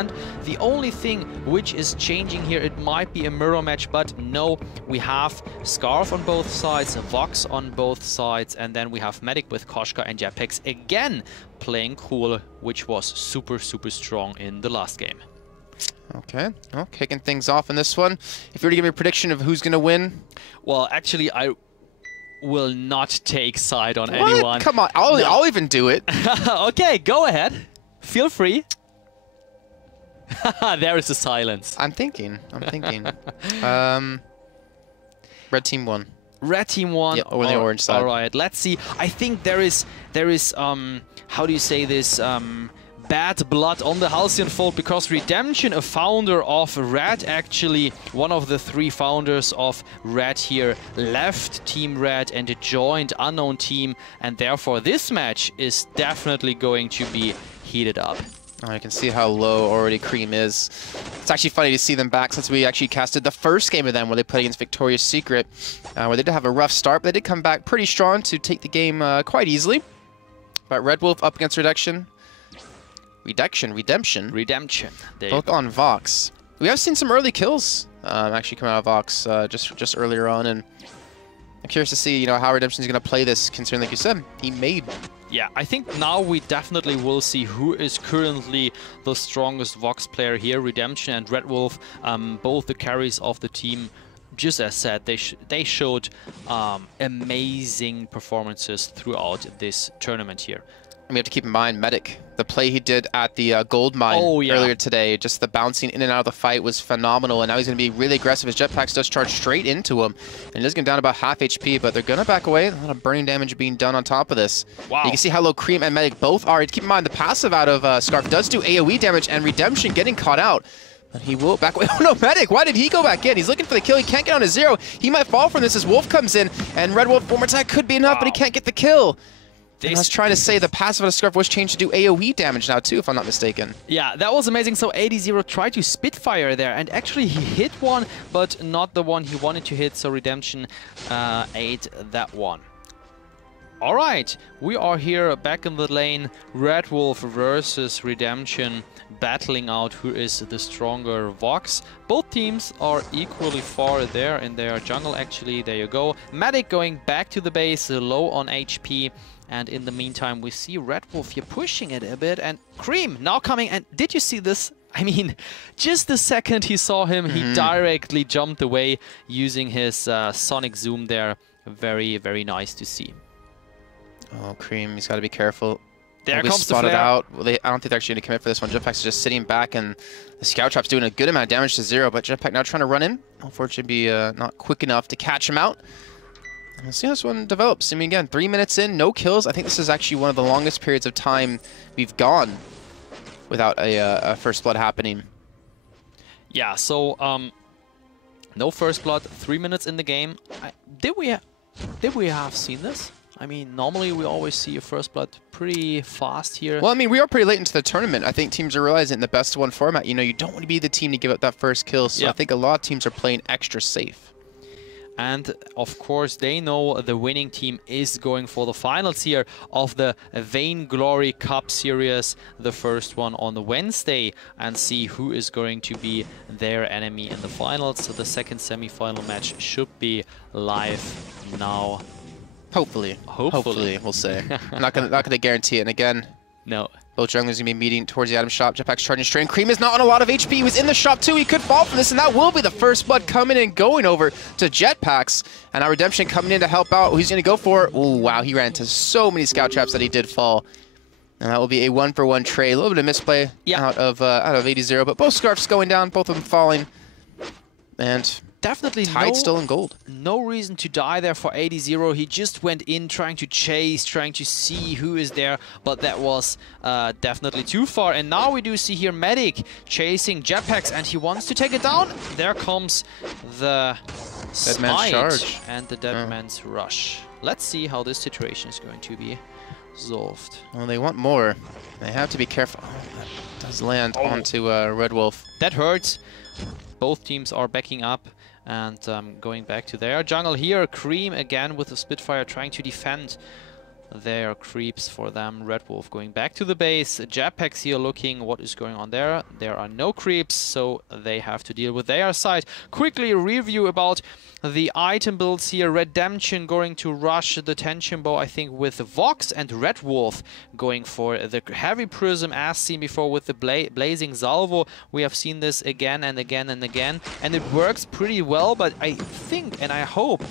And the only thing which is changing here, it might be a mirror match, but no, we have Scarf on both sides, Vox on both sides, and then we have Medic with Koshka and Jetpacks again playing cool, which was super strong in the last game. Okay, well, kicking things off in this one. If you were to give me a prediction of who's going to win? Well, actually, I will not take side on anyone. Come on, I'll even do it. Okay, go ahead. Feel free. There is a silence. I'm thinking. Red team won. Red team won. Yeah, or the orange side. All right, let's see. I think there is how do you say this? Bad blood on the Halcyon fold, because Redemption, a founder of Red, actually one of the 3 founders of Red here, left Team Red and joined Unknown Team, and therefore this match is definitely going to be heated up. Oh, you can see how low already Cream is. It's actually funny to see them back since we actually casted the first game of them where they played against Victoria's Secret, where they did have a rough start, but they did come back pretty strong to take the game quite easily. But Red Wolf up against Redemption. Both on Vox. We have seen some early kills actually come out of Vox just earlier on, and I'm curious to see how Redemption is going to play this, considering, like you said, he made. Yeah, I think now we definitely will see who is currently the strongest Vox player here. Redemption and Red Wolf, both the carries of the team. Just as said, they showed amazing performances throughout this tournament here. And we have to keep in mind Medic, the play he did at the gold mine earlier today, just the bouncing in and out of the fight was phenomenal, and now he's going to be really aggressive. His jetpacks does charge straight into him, and he's going down about half HP, but they're going to back away. A lot of burning damage being done on top of this. Wow. You can see how low Cream and Medic both are. Keep in mind the passive out of Scarf does do AoE damage, and Redemption getting caught out. But he will back away. Oh no, Medic! Why did he go back in? He's looking for the kill. He can't get on a 0. He might fall from this as Wolf comes in, and Red Wolf form attack could be enough, but he can't get the kill. I was trying to say the passive of the Scarf was changed to do AoE damage now too, if I'm not mistaken. Yeah, that was amazing. So 80 tried to Spitfire there, and actually he hit one, but not the one he wanted to hit, so Redemption ate that one. All right, we are here back in the lane. Red Wolf versus Redemption, battling out who is the stronger Vox. Both teams are equally far there in their jungle, actually. There you go. Medic going back to the base, low on HP. And in the meantime, we see Red Wolf here pushing it a bit. And Cream now coming. And did you see this? I mean, just the second he saw him, he directly jumped away using his sonic zoom there. Very nice to see. Oh, Cream, he's got to be careful. There comes the flare. Out. Well, I don't think they're actually going to commit for this one. Jetpack's just sitting back, and the Scout Trap's doing a good amount of damage to 0, but Jetpack now trying to run in. Unfortunately, not quick enough to catch him out. And we'll see how this one develops. I mean, again, 3 minutes in, no kills. I think this is actually one of the longest periods of time we've gone without a first blood happening. Yeah, so no first blood, 3 minutes in the game. Did we have seen this? I mean, normally we always see a first blood pretty fast here. Well, I mean, we are pretty late into the tournament. I think teams are realizing in the best of 1 format, you don't want to be the team to give up that first kill. So I think a lot of teams are playing extra safe. And of course, they know the winning team is going for the finals here of the Vainglory Cup Series, the first one on the Wednesday, and see who is going to be their enemy in the finals. So the second semi-final match should be live now. Hopefully, we'll say. I'm not gonna guarantee it. And again, no. Both junglers gonna be meeting towards the item shop. Jetpack's charging straight. Cream is not on a lot of HP. He was in the shop too. He could fall from this, and that will be the first blood coming in, going over to Jetpacks. And now Redemption coming in to help out. Who's gonna go for it? Oh wow, he ran into so many scout traps that he did fall. And that will be a 1-for-1 trade. A little bit of misplay out of 80, but both Scarfs going down, both of them falling, and definitely tied still in gold. No reason to die there for 80. He just went in trying to chase, trying to see who is there, but that was definitely too far. And now we do see here Medic chasing Jetpacks, and he wants to take it down. There comes the Dead Man's Charge and the Dead Man's Rush. Let's see how this situation is going to be solved. Well, they want more. They have to be careful. Oh, that does land onto Red Wolf. That hurts. Both teams are backing up and going back to their jungle here. Cream again with the Spitfire trying to defend There are creeps for them. Red Wolf going back to the base. Jetpacks here looking what is going on there. There are no creeps, so they have to deal with their side. Quickly review about the item builds here. Redemption going to rush the tension bow, I think, with Vox, and Red Wolf going for the heavy prism as seen before with the blazing salvo. We have seen this again and again and again, and it works pretty well, but I think and I hope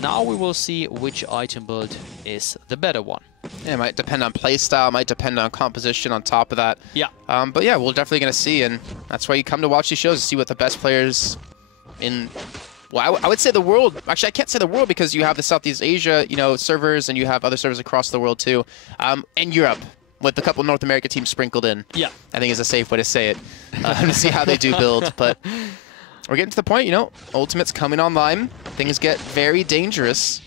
now we will see which item build is the better one. Yeah, it might depend on playstyle, it might depend on composition on top of that. Yeah. But yeah, we're definitely going to see, and that's why you come to watch these shows to see what the best players in, well, I would say the world, actually I can't say the world because you have the Southeast Asia, you know, servers, and you have other servers across the world too, and Europe, with a couple North America teams sprinkled in. Yeah. I think is a safe way to say it, to see how they do build, but we're getting to the point, you know, Ultimate's coming online. Things get very dangerous.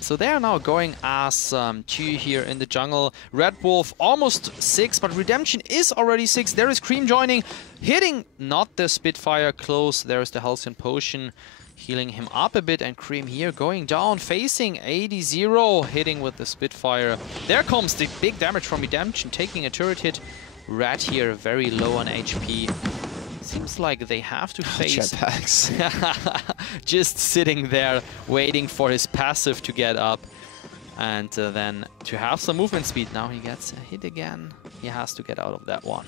So they are now going as 2 here in the jungle. Red Wolf almost 6, but Redemption is already 6. There is Cream joining, hitting not the Spitfire close. There's the Halcyon Potion healing him up a bit, and Cream here going down, facing 80, hitting with the Spitfire. There comes the big damage from Redemption, taking a turret hit. Rat here very low on HP. Seems like they have to face Jetpacks. just sitting there waiting for his passive to get up and then to have some movement speed. Now he gets hit again. He has to get out of that one.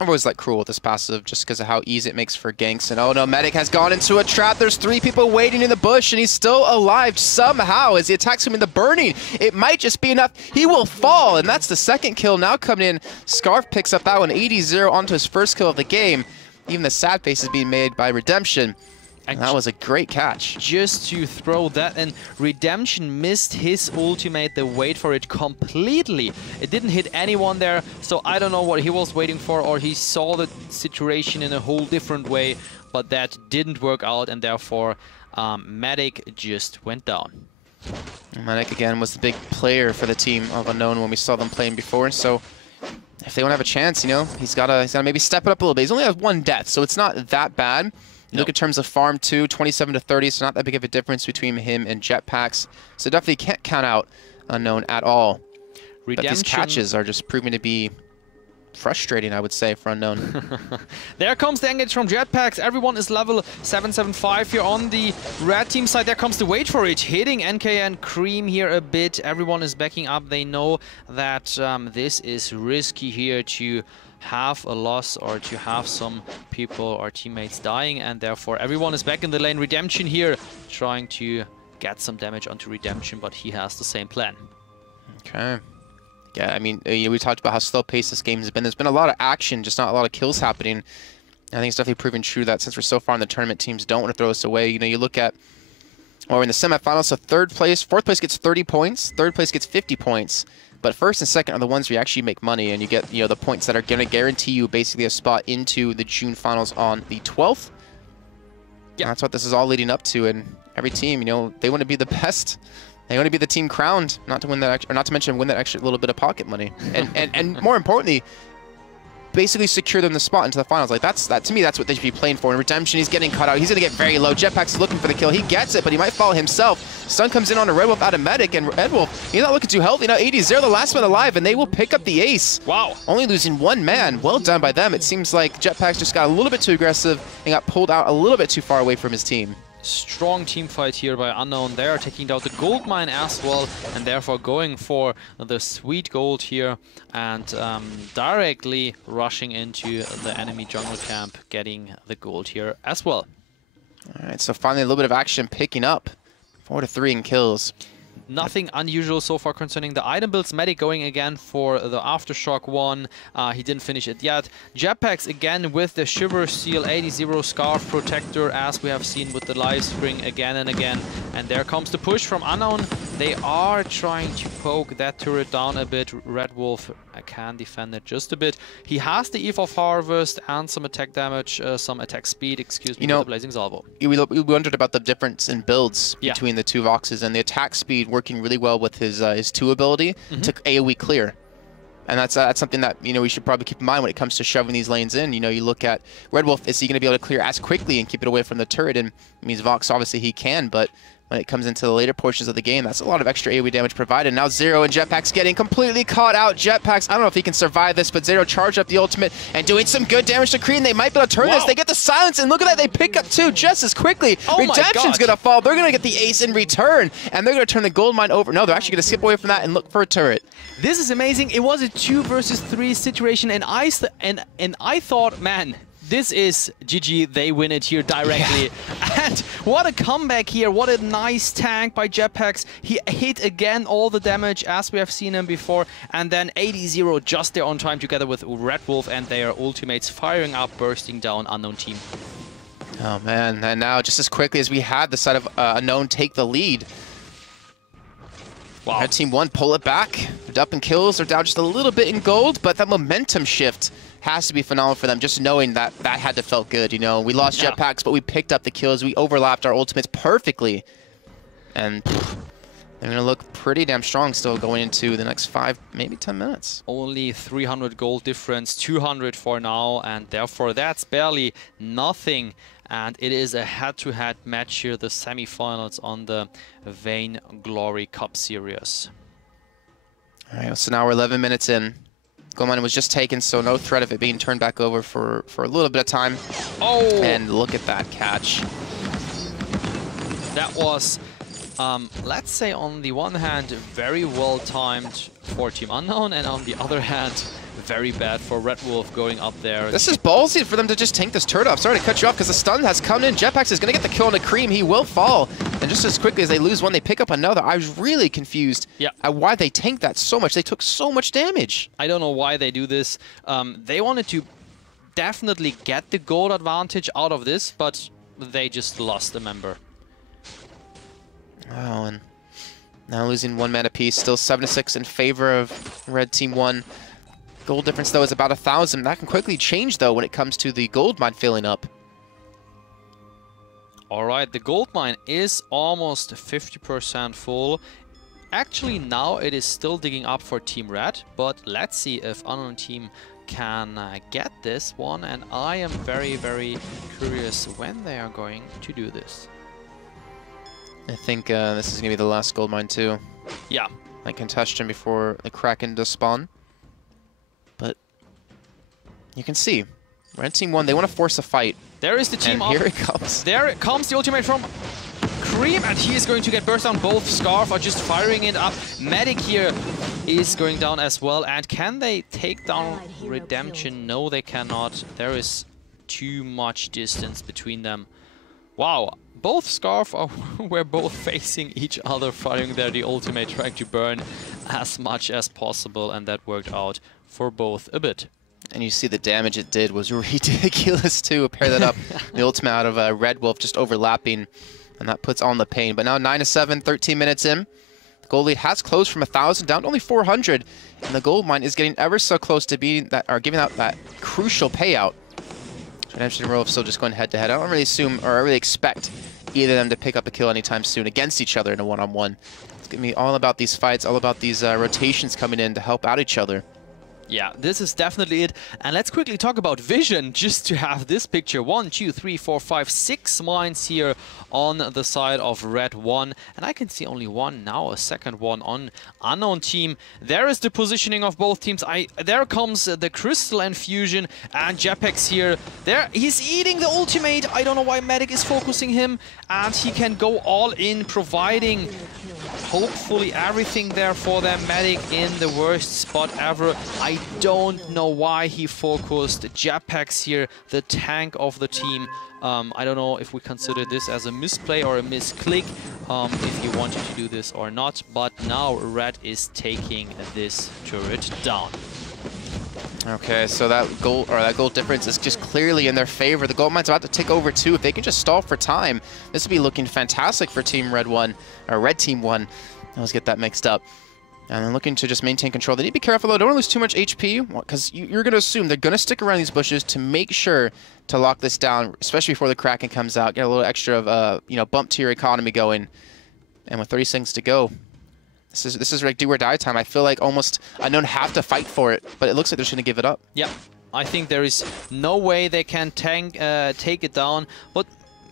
I'm always like cruel with this passive just because of how easy it makes for ganks. And oh no, Medic has gone into a trap. There's 3 people waiting in the bush and he's still alive somehow as he attacks him in the burning. It might just be enough. He will fall, and that's the second kill now coming in. Scarf picks up that one, 80 onto his first kill of the game. Even the sad face is being made by Redemption. And that was a great catch. Just to throw that, and Redemption missed his ultimate, the wait for it completely. It didn't hit anyone there, so I don't know what he was waiting for, or he saw the situation in a whole different way, but that didn't work out, and therefore Medic just went down. Medic again was the big player for the team of Unknown when we saw them playing before, so if they want to have a chance, you know, he's gotta maybe step it up a little bit. He's only has 1 death, so it's not that bad. You look in terms of farm too, 27 to 30, so not that big of a difference between him and Jetpacks. So definitely can't count out Unknown at all. But these catches are just proving to be frustrating, I would say, for Unknown. There comes the engage from Jetpacks. Everyone is level 775 here on the red team side. There comes the wait for it, hitting NK and Cream here a bit. Everyone is backing up. They know that this is risky here to have a loss or to have some people or teammates dying, and therefore everyone is back in the lane. Redemption here trying to get some damage onto Redemption, but he has the same plan. Okay. Yeah, I mean, we talked about how slow-paced this game has been. There's been a lot of action, just not a lot of kills happening. I think it's definitely proven true that since we're so far in the tournament, teams don't want to throw us away. You know, you look at, well, we're in the semifinals, so 3rd place, 4th place gets 30 points, 3rd place gets 50 points. But 1st and 2nd are the ones where you actually make money, and you get, you know, the points that are going to guarantee you basically a spot into the June finals on the 12th. Yeah, that's what this is all leading up to, and every team, you know, they want to be the best. They want to be the team crowned, not to win that, or not to mention win that extra little bit of pocket money, and more importantly, basically secure them the spot into the finals. Like that to me, that's what they should be playing for. And Redemption, he's getting cut out. He's gonna get very low. Jetpacks is looking for the kill. He gets it, but he might fall himself. Stun comes in on a Red Wolf out of Medic, and Red Wolf, he's not looking too healthy. Now 80, the last one alive, and they will pick up the ace. Wow. Only losing 1 man. Well done by them. It seems like Jetpacks just got a little bit too aggressive and got pulled out a little bit too far away from his team. Strong team fight here by Unknown. They are taking down the gold mine as well, and therefore going for the sweet gold here and directly rushing into the enemy jungle camp, getting the gold here as well. All right, so finally a little bit of action picking up. 4 to 3 in kills. Nothing unusual so far concerning the item builds. Medic going again for the Aftershock one. He didn't finish it yet. Jetpacks again with the Shiver Seal 80 Scarf Protector, as we have seen with the Live Spring again and again. And there comes the push from Unknown. They are trying to poke that turret down a bit. Red Wolf can defend it just a bit. He has the Eve of Harvest and some attack damage, some attack speed, excuse me, with the Blazing Salvo. We wondered about the difference in builds between the 2 Voxes, and the attack speed working really well with his 2 ability to AoE clear. And that's something that, you know, we should probably keep in mind when it comes to shoving these lanes in. You know, you look at Red Wolf, is he going to be able to clear as quickly and keep it away from the turret? And I mean, Vox, obviously he can, but when it comes into the later portions of the game. That's a lot of extra AoE damage provided. Now Zero and Jetpack's getting completely caught out. Jetpack's, I don't know if he can survive this, but Zero charged up the ultimate and doing some good damage to Kraken. They might be able to turn this. They get the silence, and look at that. They pick up two just as quickly. Redemption's going to fall. They're going to get the ace in return, and they're going to turn the gold mine over. No, they're actually going to skip away from that and look for a turret. This is amazing. It was a 2 versus 3 situation, and I thought, man, this is GG, they win it here directly. Yeah. And what a comeback here, what a nice tank by Jetpacks. He hit again all the damage as we have seen him before, and then 80-0 just there on time together with Red Wolf and their ultimates firing up, bursting down Unknown Team. Oh man, and now just as quickly as we had the side of Unknown take the lead. Wow. Red Team 1 pull it back. They're up in kills, they're down just a little bit in gold, but that momentum shift has to be phenomenal for them, just knowing that that had to felt good, you know. We lost Jetpacks, but we picked up the kills. We overlapped our ultimates perfectly. And they're going to look pretty damn strong still going into the next 5, maybe 10 minutes. Only 300 gold difference, 200 for now, and therefore that's barely nothing. And it is a head-to-head match here, the semifinals on the Vainglory Cup Series. All right, so now we're 11 minutes in. Gold mine was just taken, so no threat of it being turned back over for a little bit of time. Oh! And look at that catch. That was, let's say on the one hand, very well timed for Team Unknown, and on the other hand, very bad for Red Wolf going up there. This is ballsy for them to just tank this turret off. Sorry to cut you off because the stun has come in. Jetpacks is going to get the kill on the Cream. He will fall. And just as quickly as they lose one, they pick up another. I was really confused at why they tanked that so much. They took so much damage. I don't know why they do this. They wanted to definitely get the gold advantage out of this, but they just lost a member. Wow, and now losing 1 mana piece. Still 7-6 in favor of Red Team 1. Gold difference, though, is about 1,000. That can quickly change, though, when it comes to the gold mine filling up. All right, the gold mine is almost 50% full. Actually, now it is still digging up for Team Red, but let's see if Unknown Team can get this one. And I am very, very curious when they are going to do this. I think this is going to be the last gold mine, too. Yeah. Like contestation before the Kraken does spawn. But you can see, Red Team 1, they want to force a fight. There is the team up. Here it comes. There it comes, the ultimate from Cream, and he is going to get burst down. Both Scarf are just firing it up. Medic here is going down as well. And can they take down Redemption? No, they cannot. There is too much distance between them. Wow. Both Scarf were both facing each other, firing there the ultimate, trying to burn as much as possible, and that worked out for both a bit. And you see the damage it did was ridiculous too. Pair that up, the ultimate out of Red Wolf just overlapping, and that puts on the pain. But now 9-7, 13 minutes in. The gold lead has closed from 1,000 down to only 400, and the gold mine is getting ever so close to being that, or giving out that crucial payout. Redemption and Wolf still just going head-to-head. I don't really assume, or I really expect either of them to pick up a kill anytime soon against each other in a one-on-one. It's going to be all about these fights, all about these rotations coming in to help out each other. Yeah, this is definitely it. And let's quickly talk about vision, just to have this picture. 1, 2, 3, 4, 5, 6 mines here on the side of Red 1. And I can see only one now, a second one on Unknown Team. There is the positioning of both teams. There comes the Crystal Infusion, and Jetpacks here. There, he's eating the ultimate. I don't know why Medic is focusing him. And he can go all in, providing hopefully everything there for them. Medic in the worst spot ever. I don't know why he focused Jetpacks here, the tank of the team. I don't know if we consider this as a misplay or a misclick, if he wanted to do this or not. But now Red is taking this turret down. Okay, so that gold difference is just clearly in their favor. The gold mine's about to take over too. If they can just stall for time, this would be looking fantastic for Team Red 1, or Red Team 1. I always get that mixed up. And they're looking to just maintain control. They need to be careful, though. Don't lose too much HP, because you're going to assume they're going to stick around these bushes to make sure to lock this down, especially before the Kraken comes out. Get a little extra of, you know, bump to your economy going. And with 30 seconds to go, this is like do or die time. I feel like almost Unknown have to fight for it, but it looks like they're just going to give it up. Yep. I think there is no way they can take it down, but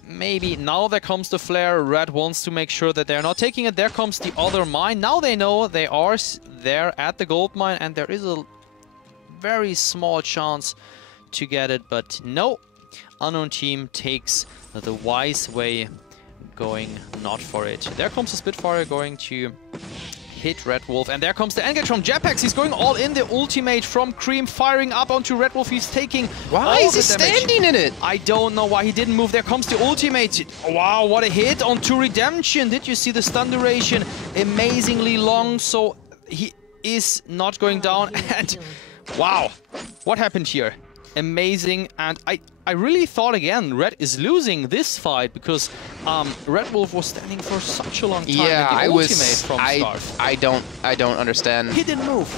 maybe. Now there comes the flare. Red wants to make sure that they're not taking it. There comes the other mine. Now they know they are there at the gold mine, and there is a very small chance to get it, but no. Unknown team takes the wise way, going not for it. There comes the Spitfire going to hit Red Wolf, and there comes the engage from Jetpacks. He's going all in. The ultimate from Cream firing up onto Red Wolf. He's taking Why is he standing in it? I don't know why he didn't move. There comes the ultimate. Wow, what a hit onto Redemption. Did you see the stun duration? Amazingly long, so he is not going down. And wow, what happened here? Amazing, and I really thought again Red is losing this fight because Red Wolf was standing for such a long time. Yeah, I don't understand. He didn't move,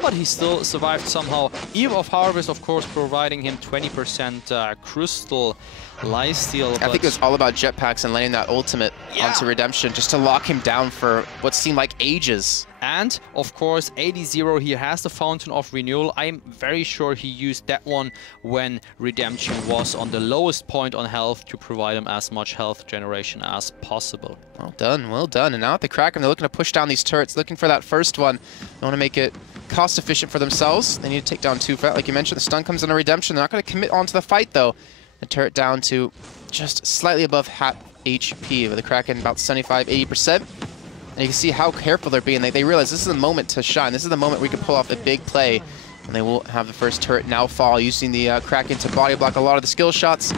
but he still survived somehow. Eve of Harvest, of course, providing him 20% crystal lifesteal. I think it was all about Jetpacks and landing that ultimate onto Redemption just to lock him down for what seemed like ages. And, of course, 80-0 here has the Fountain of Renewal. I'm very sure he used that one when Redemption was on the lowest point on health to provide him as much health generation as possible. Well done, well done. And now at the Kraken, they're looking to push down these turrets, looking for that first one. They want to make it cost-efficient for themselves. They need to take down 2 fat, like you mentioned. The stun comes into Redemption. They're not going to commit onto the fight, though. The turret down to just slightly above half HP, with the Kraken about 75–80%. And you can see how careful they're being. They realize this is the moment to shine. This is the moment we can pull off a big play. And they will have the first turret now fall, using the Kraken to body block a lot of the skill shots.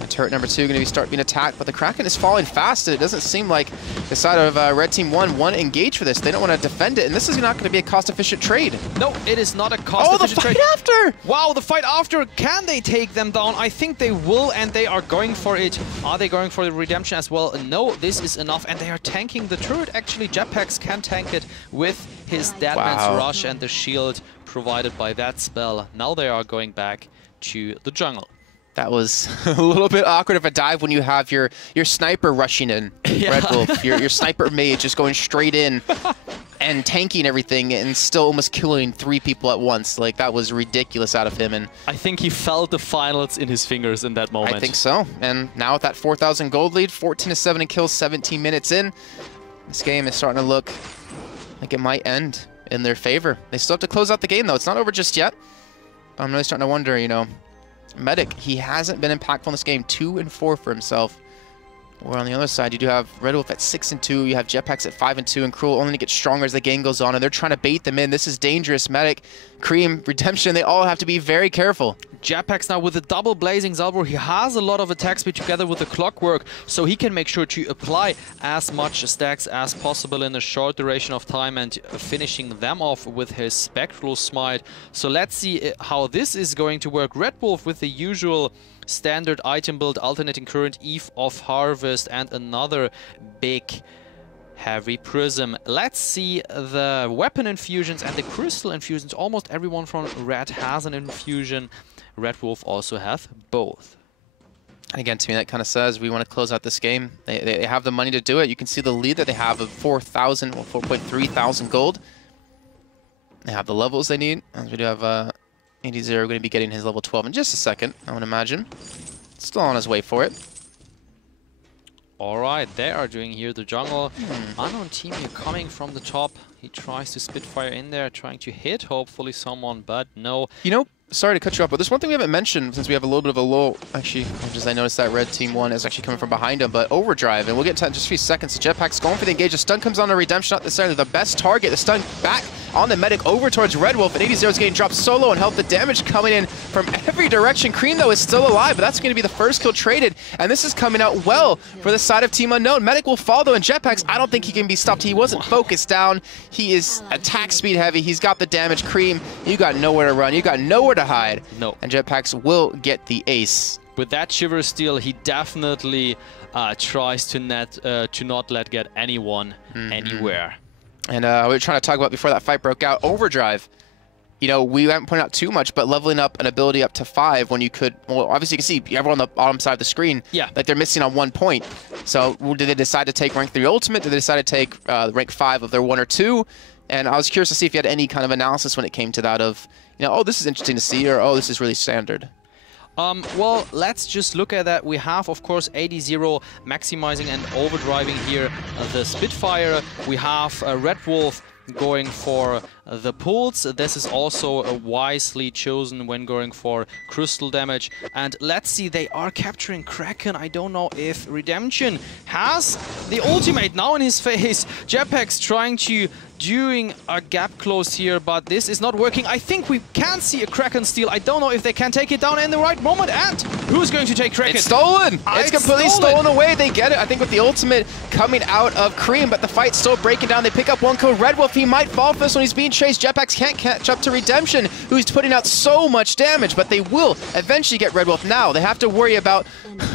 And turret number 2 going to start being attacked, but the Kraken is falling fast, and it doesn't seem like the side of Red Team 1 want to engage for this. They don't want to defend it, and this is not going to be a cost-efficient trade. No, it is not a cost-efficient trade. Oh, the fight after! Wow, the fight after. Can they take them down? I think they will, and they are going for it. Are they going for the Redemption as well? No, this is enough, and they are tanking the turret. Actually, Jetpacks can tank it with his Deadman's Rush and the shield provided by that spell. Now they are going back to the jungle. That was a little bit awkward of a dive when you have your sniper rushing in, Red Wolf. Your sniper mage just going straight in and tanking everything and still almost killing 3 people at once. Like, that was ridiculous out of him. And I think he felt the finals in his fingers in that moment. I think so. And now with that 4,000 gold lead, 14-7 in kills, 17 minutes in, this game is starting to look like it might end in their favor. They still have to close out the game, though. It's not over just yet. But I'm really starting to wonder, you know, Medic, he hasn't been impactful in this game. 2 and 4 for himself. Where on the other side, you do have Red Wolf at 6 and 2. You have Jetpacks at 5 and 2, and Cruel only to get stronger as the game goes on. And they're trying to bait them in. This is dangerous. Medic, Cream, Redemption, they all have to be very careful. Jetpacks now with the double Blazing Zalbur. He has a lot of attack speed together with the Clockwork, so he can make sure to apply as much stacks as possible in a short duration of time and finishing them off with his Spectral Smite. So let's see how this is going to work. Red Wolf with the usual standard item build, alternating current, Eve of Harvest, and another big heavy prism. Let's see the weapon infusions and the crystal infusions. Almost everyone from Red has an infusion. Red Wolf also has both. And again, to me, that kind of says we want to close out this game. They have the money to do it. You can see the lead that they have of 4,000, well, 4.3 thousand gold. They have the levels they need. As we do have 80-0 going to be getting his level 12 in just a second, I would imagine. Still on his way for it. Alright, they are doing here the jungle. Unknown team here coming from the top. He tries to Spitfire in there, trying to hit hopefully someone, but no. You know, sorry to cut you off, but there's one thing we haven't mentioned since we have a little bit of a lull. Actually, I noticed that Red Team 1 is actually coming from behind him, but Overdrive, and we'll get to that in just a few seconds. The Jetpack's going for the engage. The stun comes on the Redemption, not necessarily the best target. The stun back on the Medic over towards Red Wolf, and 80-0 is getting dropped solo and help. The damage coming in from every direction. Cream, though, is still alive, but that's going to be the first kill traded, and this is coming out well for the side of Team Unknown. Medic will fall, though, and Jetpacks, I don't think he can be stopped. He wasn't focused down. He is attack speed heavy. He's got the damage. Cream, you got nowhere to run. You got nowhere to hide. No. And Jetpacks will get the ace. With that Shiver Steel, he definitely tries to not let get anyone anywhere. And we were trying to talk about before that fight broke out, Overdrive. You know, we haven't pointed out too much, but leveling up an ability up to 5 when you could, well, obviously you can see everyone on the bottom side of the screen, like they're missing on 1 point. So did they decide to take rank 3 ultimate? Did they decide to take rank 5 of their 1 or 2? And I was curious to see if you had any kind of analysis when it came to that of, you know, oh, this is interesting to see, or oh, this is really standard. Well, let's just look at that. We have, of course, AD0 maximizing and overdriving here the Spitfire. We have Red Wolf going for the pulls. This is also wisely chosen when going for crystal damage. And let's see, they are capturing Kraken. I don't know if Redemption has the ultimate now in his face. Jetpack's trying to doing a gap close here, but this is not working. I think we can see a Kraken steal. I don't know if they can take it down in the right moment. And who's going to take Kraken? It's stolen! It's completely stolen away. They get it, I think, with the ultimate coming out of Cream, but the fight's still breaking down. They pick up one code. Red Wolf, he might fall for this when he's being chased. Jetpacks can't catch up to Redemption, who's putting out so much damage, but they will eventually get Red Wolf. Now, they have to worry about...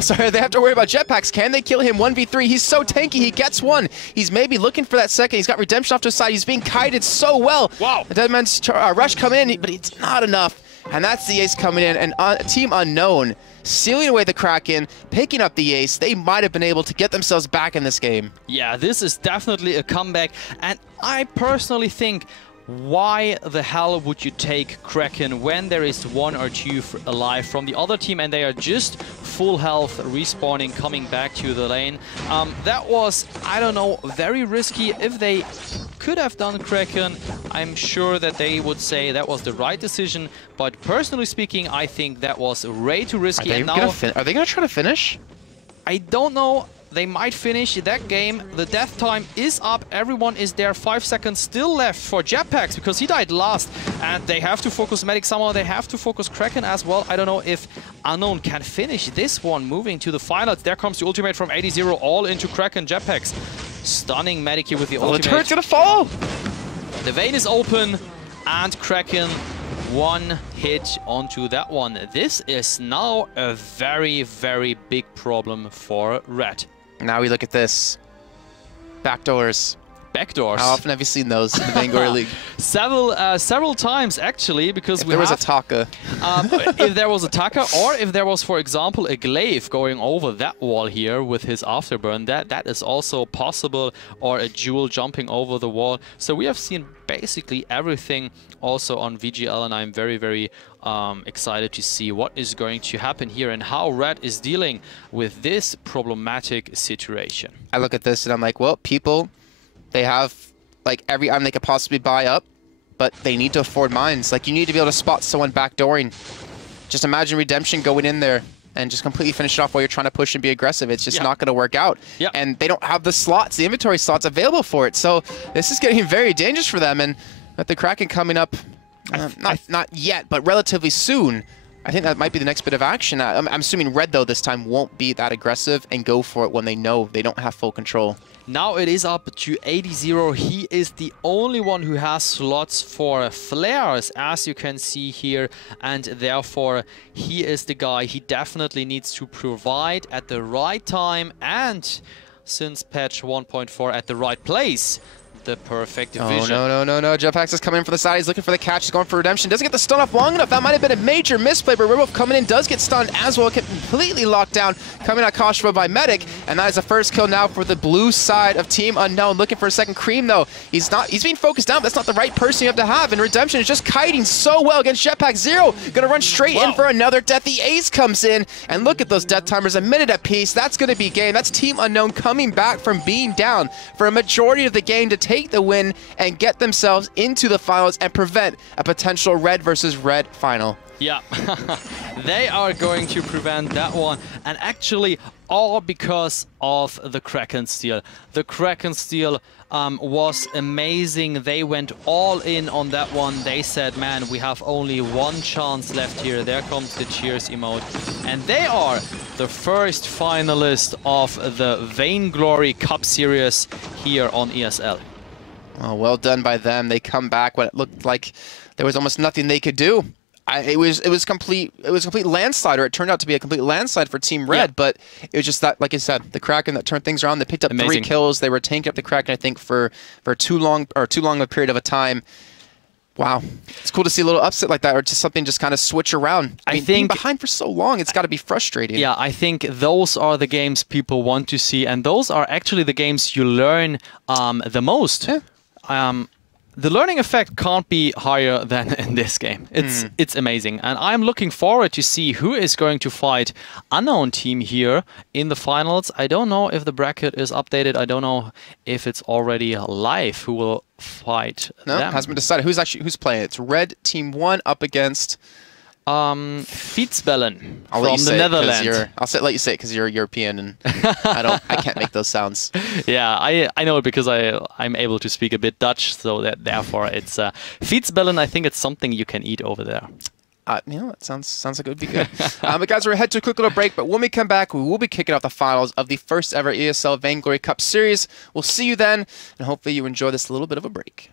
Sorry, they have to worry about Jetpacks. Can they kill him 1v3? He's so tanky, he gets one. He's maybe looking for that second. He's got Redemption off to his side. He's being kited so well. Wow. The Deadman's rush coming in, but it's not enough. And that's the ace coming in. And Team Unknown sealing away the Kraken, picking up the ace. They might have been able to get themselves back in this game. Yeah, this is definitely a comeback. And I personally think, why the hell would you take Kraken when there is 1 or 2 alive from the other team and they are just full health, respawning, coming back to the lane? That was, I don't know, very risky. If they could have done Kraken, I'm sure that they would say that was the right decision. But personally speaking, I think that was way too risky. Are they going to try to finish? I don't know. They might finish that game. The death time is up. Everyone is there. 5 seconds still left for Jetpacks because he died last. And they have to focus Medic somehow. They have to focus Kraken as well. I don't know if Unknown can finish this one. Moving to the finals. There comes the ultimate from AD0 all into Kraken. Jetpacks stunning Medic here with the ultimate. The turret's gonna fall! The vein is open and Kraken 1 hit onto that one. This is now a very, very big problem for Red. Now we look at this. Backdoors. Backdoors. How often have you seen those in the Vainglory League? Several times, actually, because if there was a Taka. If there was a Taka, or if there was, for example, a Glaive going over that wall here with his Afterburn, that is also possible, or a Jewel jumping over the wall. So we have seen basically everything also on VGL, and I'm very, very excited to see what is going to happen here and how Red is dealing with this problematic situation. I look at this and I'm like, well, people... They have like every item they could possibly buy up, but they need to afford mines. Like, you need to be able to spot someone backdooring. Just imagine Redemption going in there and just completely finish it off while you're trying to push and be aggressive. It's just not going to work out. And they don't have the slots, the inventory slots available for it. So this is getting very dangerous for them. And with the Kraken coming up, not yet, but relatively soon, I think that might be the next bit of action. I'm assuming Red, though, this time won't be that aggressive and go for it when they know they don't have full control. Now it is up to AD0. He is the only one who has slots for flares, as you can see here, and therefore he is the guy he definitely needs to provide at the right time, and since patch 1.4 at the right place. The perfect vision. Oh, no. Jetpacks is coming in for the side. He's looking for the catch. He's going for Redemption. Doesn't get the stun off long enough. That might have been a major misplay, but Red Wolf coming in does get stunned as well. Completely locked down. Coming out cautious by Medic. And that is the first kill now for the blue side of Team Unknown. Looking for a second Cream, though. He's being focused down, but that's not the right person you have to have. And Redemption is just kiting so well against Jetpack. Zero gonna run straight in for another death. The ace comes in. And look at those death timers. A minute apiece. That's gonna be game. That's Team Unknown coming back from being down for a majority of the game to take the win and get themselves into the finals and prevent a potential Red versus Red final. Yeah, they are going to prevent that one, and actually all because of the Kraken steal. The Kraken steal was amazing. They went all in on that one. They said, man, we have only one chance left here. There comes the cheers emote. And they are the first finalist of the Vainglory Cup Series here on ESL. Oh, well done by them. They come back when it looked like there was almost nothing they could do. It was a complete landslide, or it turned out to be a complete landslide for Team Red. But it was just that, like I said, the Kraken that turned things around. They picked up 3 kills. They were tanking up the Kraken, I think, for too long a period of a time. Wow, it's cool to see a little upset like that, or just something just kind of switch around. I mean, being behind for so long, it's got to be frustrating. Yeah, I think those are the games people want to see, and those are actually the games you learn the most. Yeah. the learning effect can't be higher than in this game. It's amazing. And I'm looking forward to see who is going to fight Unknown Team here in the finals. I don't know if the bracket is updated. I don't know if it's already live who will fight them. No, hasn't been decided. Who's playing? It's Red Team 1 up against Fietsbellen from the Netherlands. I'll let you say it because you're European and I can't make those sounds. Yeah, I know it because I'm able to speak a bit Dutch, so therefore it's Fietsbellen. I think it's something you can eat over there. You know, it sounds like it would be good. But guys, we're going to head to a quick little break, but when we come back, we will be kicking off the finals of the first ever ESL Vainglory Cup Series. We'll see you then, and hopefully you enjoy this little bit of a break.